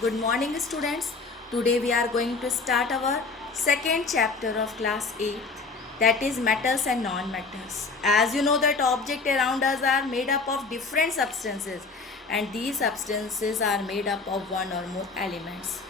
Good morning, students. Today we are going to start our second chapter of class 8, that is metals and non-metals. As you know that objects around us are made up of different substances and these substances are made up of one or more elements.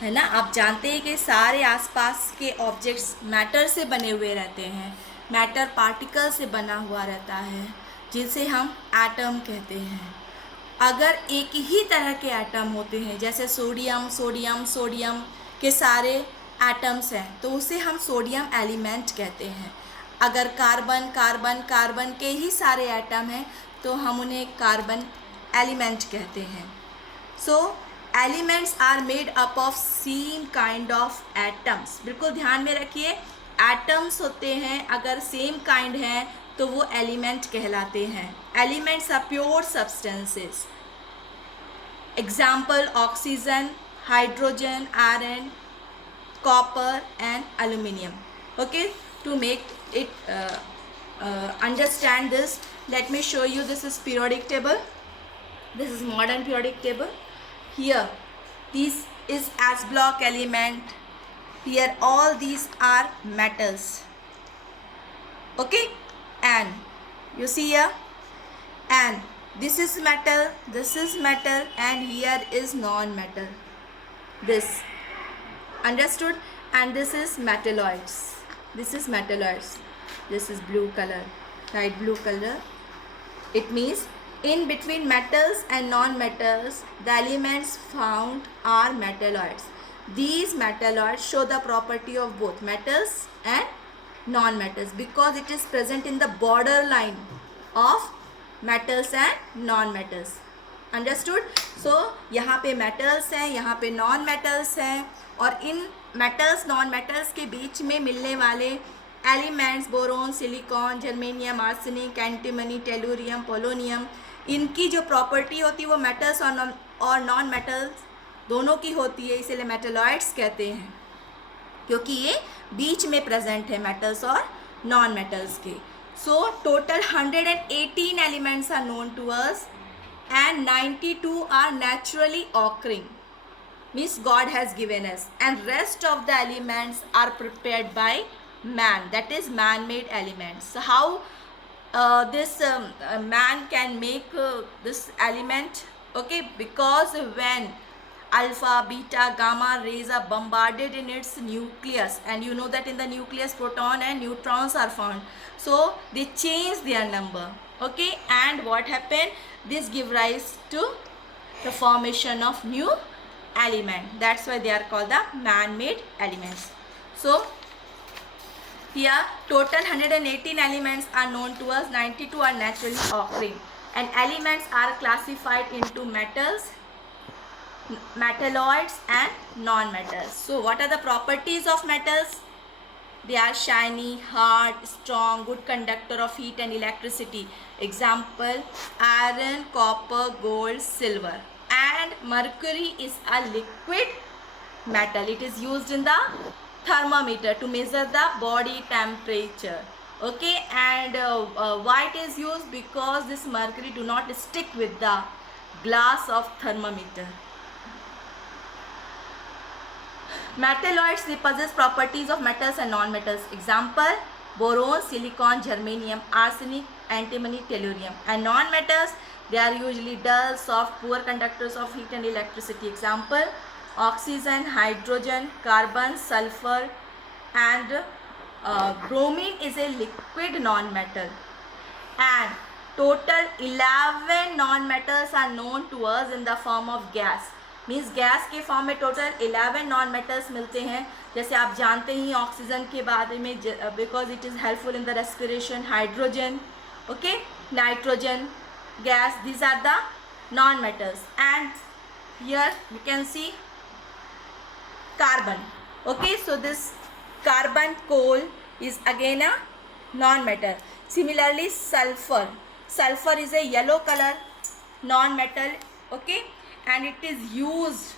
है ना, आप जानते हैं कि सारे आसपास के objects matter से बने हुए रहते हैं. मैटर पार्टिकल से बना हुआ रहता है जिसे हम एटम कहते हैं. अगर एक ही तरह के एटम होते हैं, जैसे सोडियम सोडियम सोडियम के सारे एटम्स हैं, तो उसे हम सोडियम एलिमेंट कहते हैं. अगर कार्बन कार्बन कार्बन के ही सारे एटम हैं तो हम उन्हें कार्बन एलिमेंट कहते हैं. So elements are made up of same kind of atoms. बिल्कुल ध्यान में रखिए, एटम्स होते हैं अगर सेम काइंड हैं तो वो एलिमेंट कहलाते हैं. Elements are pure substances. Example oxygen, hydrogen, iron, copper and aluminium. Okay, to make it understand this, let me show you. This is periodic table. This is modern periodic table. Here this is S block element. Here all these are metals. Okay, and you see here, and this is metal, this is metal, and here is non-metal. This understood? And this is metalloids. This is metalloids. This is blue color, light blue color. It means in between metals and non-metals, the elements found are metalloids. These metalloids show the property of both metals and non-metals because it is present in the borderline of metals and non-metals. Understood. So यहाँ पे metals हैं, यहाँ पे non metals हैं, और इन metals non metals के बीच में मिलने वाले elements boron, silicon, germanium, arsenic, antimony, tellurium, polonium, इनकी जो प्रॉपर्टी होती है वो मेटल्स और नॉन मेटल्स दोनों की होती है. इसीलिए मेटलॉइड्स कहते हैं क्योंकि ये बीच में प्रेजेंट है मेटल्स और नॉन मेटल्स के. So total 118 elements are known to us and 92 are naturally occurring, means God has given us, and rest of the elements are prepared by man, that is man-made elements. So how this man can make this element? Okay, because when alpha, beta, gamma rays are bombarded in its nucleus, and you know that in the nucleus proton and neutrons are found, so they change their number. Okay, and what happened? This give rise to the formation of new element. That's why they are called the man-made elements. So here total 118 elements are known to us, 92 are naturally occurring, and elements are classified into metals, metalloids and non-metals. So what are the properties of metals? They are shiny, hard, strong, good conductor of heat and electricity. Example, iron, copper, gold, silver. And mercury is a liquid metal. It is used in the thermometer to measure the body temperature. Okay, and why it is used? Because this mercury do not stick with the glass of thermometer. Metalloids, they possess properties of metals and non-metals. Example, boron, silicon, germanium, arsenic, antimony, tellurium. And non-metals, they are usually dull, soft, poor conductors of heat and electricity. Example, oxygen, hydrogen, carbon, sulfur, and bromine is a liquid non-metal. And total 11 non-metals are known to us in the form of gas. Means gas के form में total 11 non metals मिलते हैं. जैसे आप जानते ही oxygen के बारे में, because it is helpful in the respiration. Hydrogen, okay, nitrogen gas, these are the non metals. And here you can see carbon. Okay, so this carbon coal is again a non metal. Similarly sulphur, sulphur is a yellow colour non metal. Okay, and it is used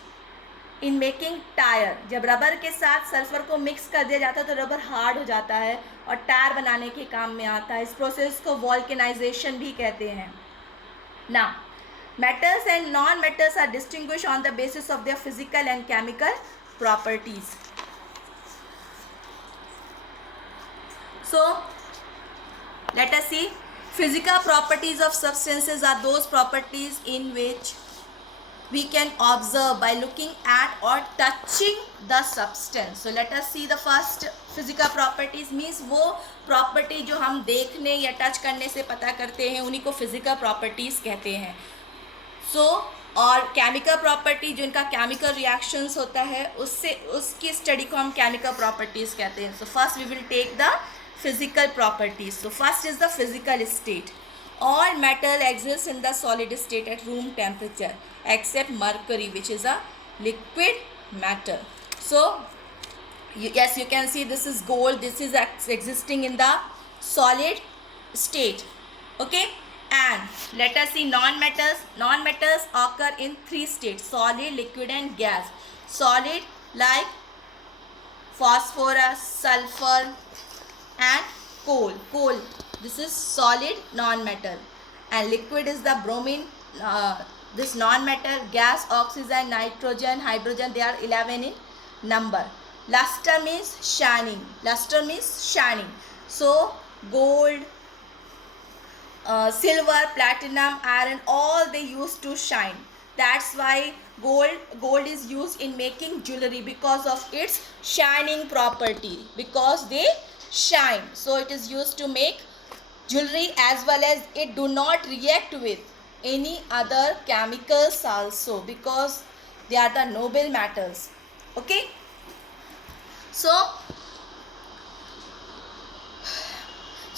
in making tire. जब rubber के साथ sulphur को mix कर दिया जाता है तो rubber hard हो जाता है और टायर बनाने के काम में आता है. इस प्रोसेस को वॉल्केनाइजेशन भी कहते हैं. ना Metals and non-metals are distinguished on the basis of their physical and chemical properties. So, let us see. Physical properties of substances are those properties in which we can observe by looking at or touching the substance. So let us see the first physical properties. means वो property जो हम देखने या touch करने से पता करते हैं उन्हीं को physical properties कहते हैं. So और chemical property जो इनका chemical reactions होता है उससे उसकी study को हम chemical properties कहते हैं. So first we will take the physical properties. So first is the physical state. All metal exists in the solid state at room temperature except mercury, which is a liquid metal. So yes, you can see this is gold. This is existing in the solid state. Okay, and let us see non-metals. Non-metals occur in three states: solid, liquid and gas. Solid like phosphorus, sulfur and coal. This is solid non-metal, and liquid is the bromine, this non-metal. Gas, oxygen, nitrogen, hydrogen, they are 11 in number. Luster means shining. So gold, silver, platinum, iron, all they used to shine. That's why gold is used in making jewelry because of its shining property, because they shine. So it is used to make jewelry, as well as it do not react with any other chemicals also, because they are the noble metals. Okay, so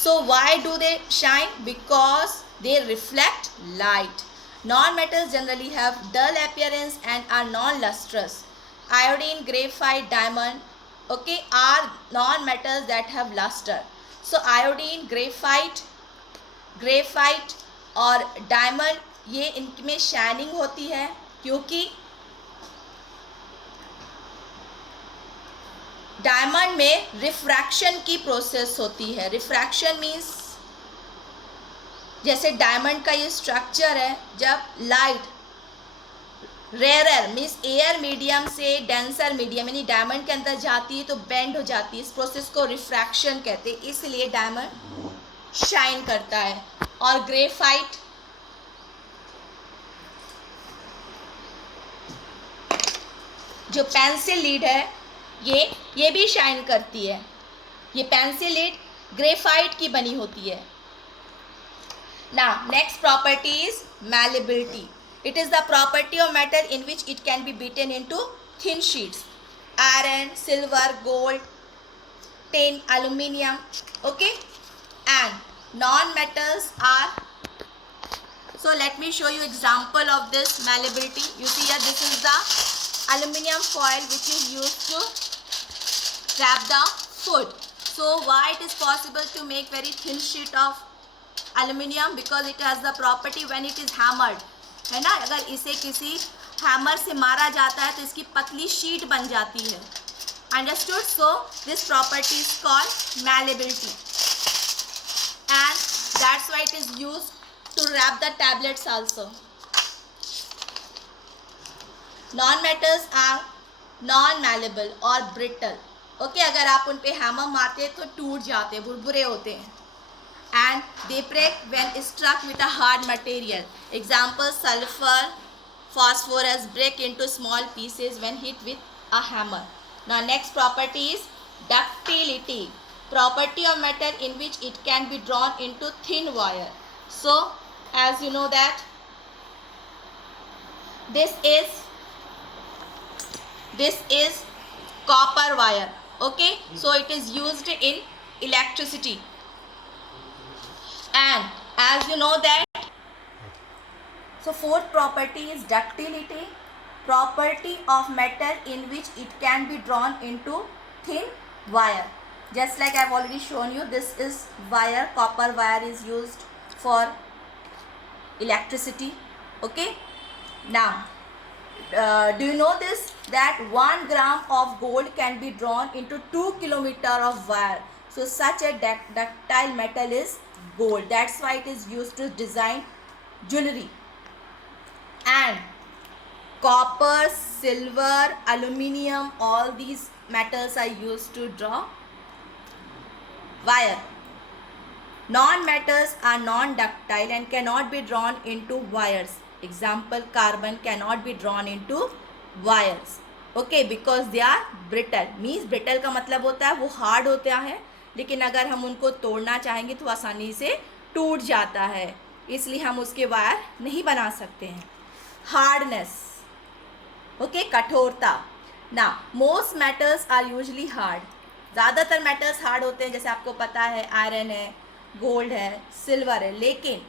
why do they shine? Because they reflect light. Non-metals generally have dull appearance and are non-lustrous. Iodine, graphite, diamond, okay, are non-metals that have luster. So iodine, graphite और diamond, ये इनमें shining होती है क्योंकि diamond में refraction की process होती है. रिफ्रैक्शन मीन्स जैसे डायमंड का ये स्ट्रक्चर है, जब light rarer means air medium से डेंसर मीडियम यानी डायमंड के अंदर जाती है तो बेंड हो जाती है. इस प्रोसेस को रिफ्रैक्शन कहते हैं, इसलिए डायमंड शाइन करता है. और ग्रेफाइट जो पेंसिल लीड है ये भी शाइन करती है. ये पेंसिल लीड ग्रेफाइट की बनी होती है. Now next property is malleability. It is the property of metal in which it can be beaten into thin sheets. Iron, silver, gold, tin, aluminium. Okay, and non-metals are. So let me show you example of this malleability. You see here, this is the aluminium foil which is used to wrap the food. So why it is possible to make very thin sheet of aluminium? Because it has the property when it is hammered, है ना. अगर इसे किसी hammer से मारा जाता है तो इसकी पतली शीट बन जाती है. Understood? So this property is called malleability, and that's why it is used to wrap the tablets also. Non-metals are non-malleable or brittle. Okay, अगर आप उन पे हैमर मारते हैं तो टूट जाते हैं, बुरबुरे होते हैं. And they break when struck with a hard material. Example, sulfur, phosphorus break into small pieces when hit with a hammer. Now next property is ductility. Property of metal in which it can be drawn into thin wire. So as you know that this is copper wire. Okay, so it is used in electricity. And as you know that, so fourth property is ductility. Property of metal in which it can be drawn into thin wire. Just like I have already shown you, this is wire. Copper wire is used for electricity. Okay, now do you know this, that 1 gram of gold can be drawn into 2 kilometer of wire. So such a ductile metal is gold. That's why it is used to design jewelry. and copper, silver, aluminium, all these metals are used to draw wire. Non-metals are non-ductile and cannot be drawn into wires. Example, carbon cannot be drawn into wires. Okay, because they are brittle. Means brittle का मतलब होता है वो hard होता है, लेकिन अगर हम उनको तोड़ना चाहेंगे तो आसानी से टूट जाता है, इसलिए हम उसके वायर नहीं बना सकते हैं. Hardness. Okay, कठोरता. Now, most metals are usually hard. ज़्यादातर मेटल्स हार्ड होते हैं, जैसे आपको पता है आयरन है, गोल्ड है, सिल्वर है. लेकिन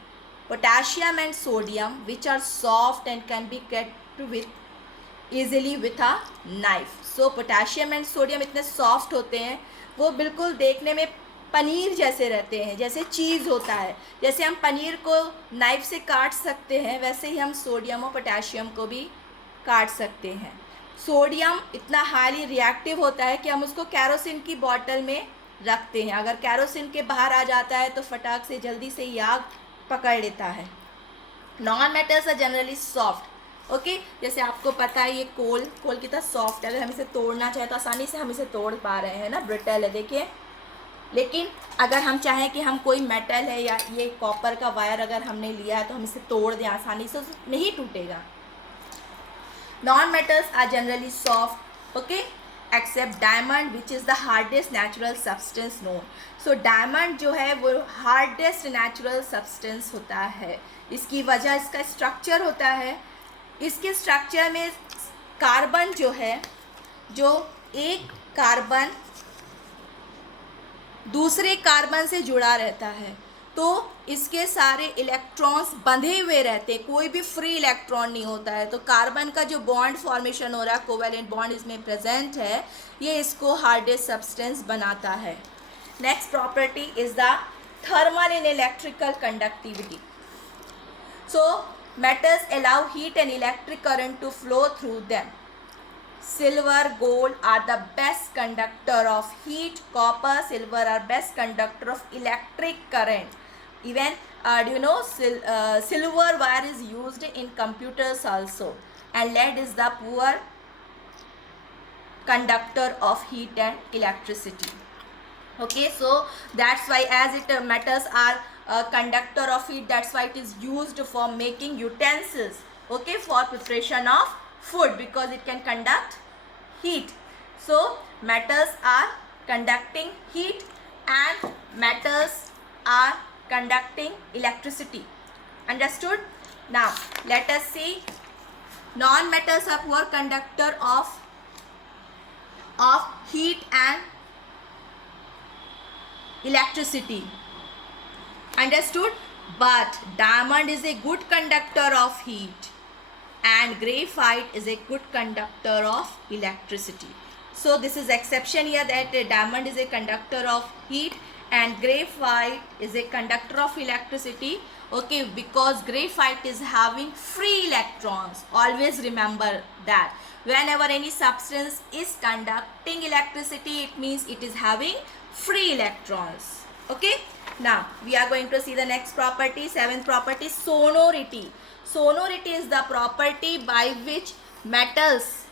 potassium and sodium which are soft and can be cut with easily with a knife. So potassium and sodium इतने सॉफ्ट होते हैं, वो बिल्कुल देखने में पनीर जैसे रहते हैं, जैसे चीज़ होता है. जैसे हम पनीर को नाइफ से काट सकते हैं, वैसे ही हम सोडियम और पोटेशियम को भी काट सकते हैं. सोडियम इतना हाईली रिएक्टिव होता है कि हम उसको कैरोसिन की बॉटल में रखते हैं. अगर कैरोसिन के बाहर आ जाता है तो फटाक से जल्दी से ही आग पकड़ लेता है. Non metals are generally soft. Okay, जैसे आपको पता है ये कोल की तरह सॉफ्ट है. अगर हम इसे तोड़ना चाहें तो आसानी से हम इसे तोड़ पा रहे हैं ना, ब्रिटल है देखिए. लेकिन अगर हम चाहें कि हम कोई मेटल है या ये कॉपर का वायर अगर हमने लिया है तो हम इसे तोड़ दें आसानी से, नहीं टूटेगा. Non-metals are generally soft, okay, except diamond which is the hardest natural substance known. So diamond जो है वो hardest natural substance होता है. इसकी वजह इसका स्ट्रक्चर होता है. इसके स्ट्रक्चर में कार्बन जो है, जो एक कार्बन दूसरे कार्बन से जुड़ा रहता है, तो इसके सारे इलेक्ट्रॉन्स बंधे हुए रहते हैं, कोई भी फ्री इलेक्ट्रॉन नहीं होता है. तो कार्बन का जो बॉन्ड फॉर्मेशन हो रहा है, कोवेलेंट बॉन्ड इसमें प्रेजेंट है, ये इसको हार्डेस्ट सब्सटेंस बनाता है. Next property is the thermal and electrical conductivity. So metals allow heat and electric current to flow through them. Silver, gold are the best conductor of heat. Copper, silver are best conductor of electric current. Even do you know silver wire is used in computers also, and lead is the poor conductor of heat and electricity. Okay, so that's why as it metals are conductor of heat, that's why it is used for making utensils. Okay, for preparation of food, because it can conduct heat. So metals are conducting heat and metals are conducting electricity. Understood? Now let us see. Non-metals are poor conductor of heat and electricity. Understood? But diamond is a good conductor of heat and graphite is a good conductor of electricity. So this is exception here, that diamond is a conductor of heat and graphite is a conductor of electricity. Okay, because graphite is having free electrons. Always remember that whenever any substance is conducting electricity, it means it is having free electrons. Okay, now we are going to see the next property, seventh property, sonority. Sonority is the property by which metals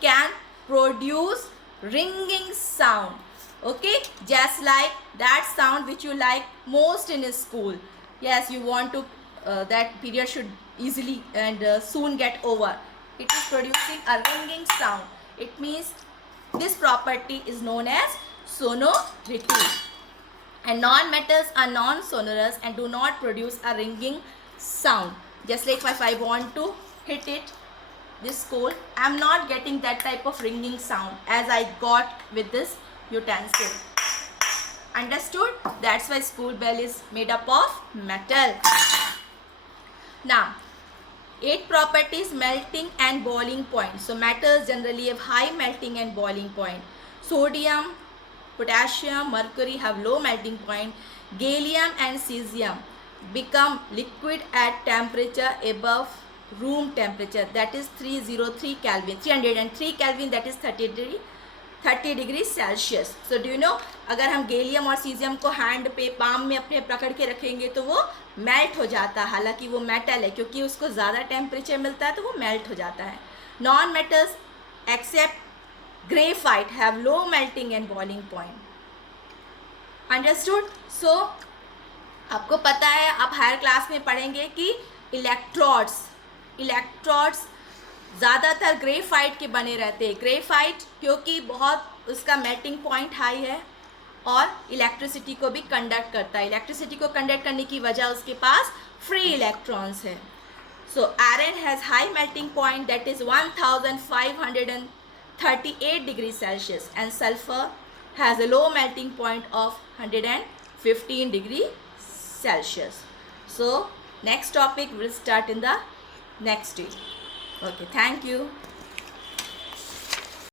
can produce ringing sound. Okay, just like that sound which you like most in school. Yes, you want to that period should easily and soon get over. It is producing a ringing sound. It means this property is known as sonority. And non-metals are non-sonorous and do not produce a ringing sound. Just like if I want to hit it, this coal, I am not getting that type of ringing sound as I got with this utensil. Understood? That's why school bell is made up of metal. Now, 8 properties, melting and boiling point. So metals generally have high melting and boiling point. Sodium, potassium, mercury have low melting point. Gallium and cesium become liquid at temperature above room temperature, that is 303 Kelvin, 303 Kelvin, that is 30 degree Celsius. So do you know, अगर हम gallium और caesium को hand पे palm में अपने पकड़ के रखेंगे तो वो मेल्ट हो जाता है. हालांकि वो मेटल है, क्योंकि उसको ज़्यादा टेम्परेचर मिलता है तो वो मेल्ट हो जाता है. Non metals except graphite have low melting and boiling point. Understood. So आपको पता है, आप हायर क्लास में पढ़ेंगे कि इलेक्ट्रोड्स ज़्यादातर ग्रेफाइट के बने रहते हैं. ग्रेफाइट क्योंकि बहुत उसका मेल्टिंग पॉइंट हाई है और इलेक्ट्रिसिटी को भी कंडक्ट करता है. इलेक्ट्रिसिटी को कंडक्ट करने की वजह उसके पास फ्री इलेक्ट्रॉन्स है. So iron has high melting point that is 1538 degree Celsius and sulphur has a low melting point of 115 degree Celsius. So next topic will start in the next day. Okay, thank you.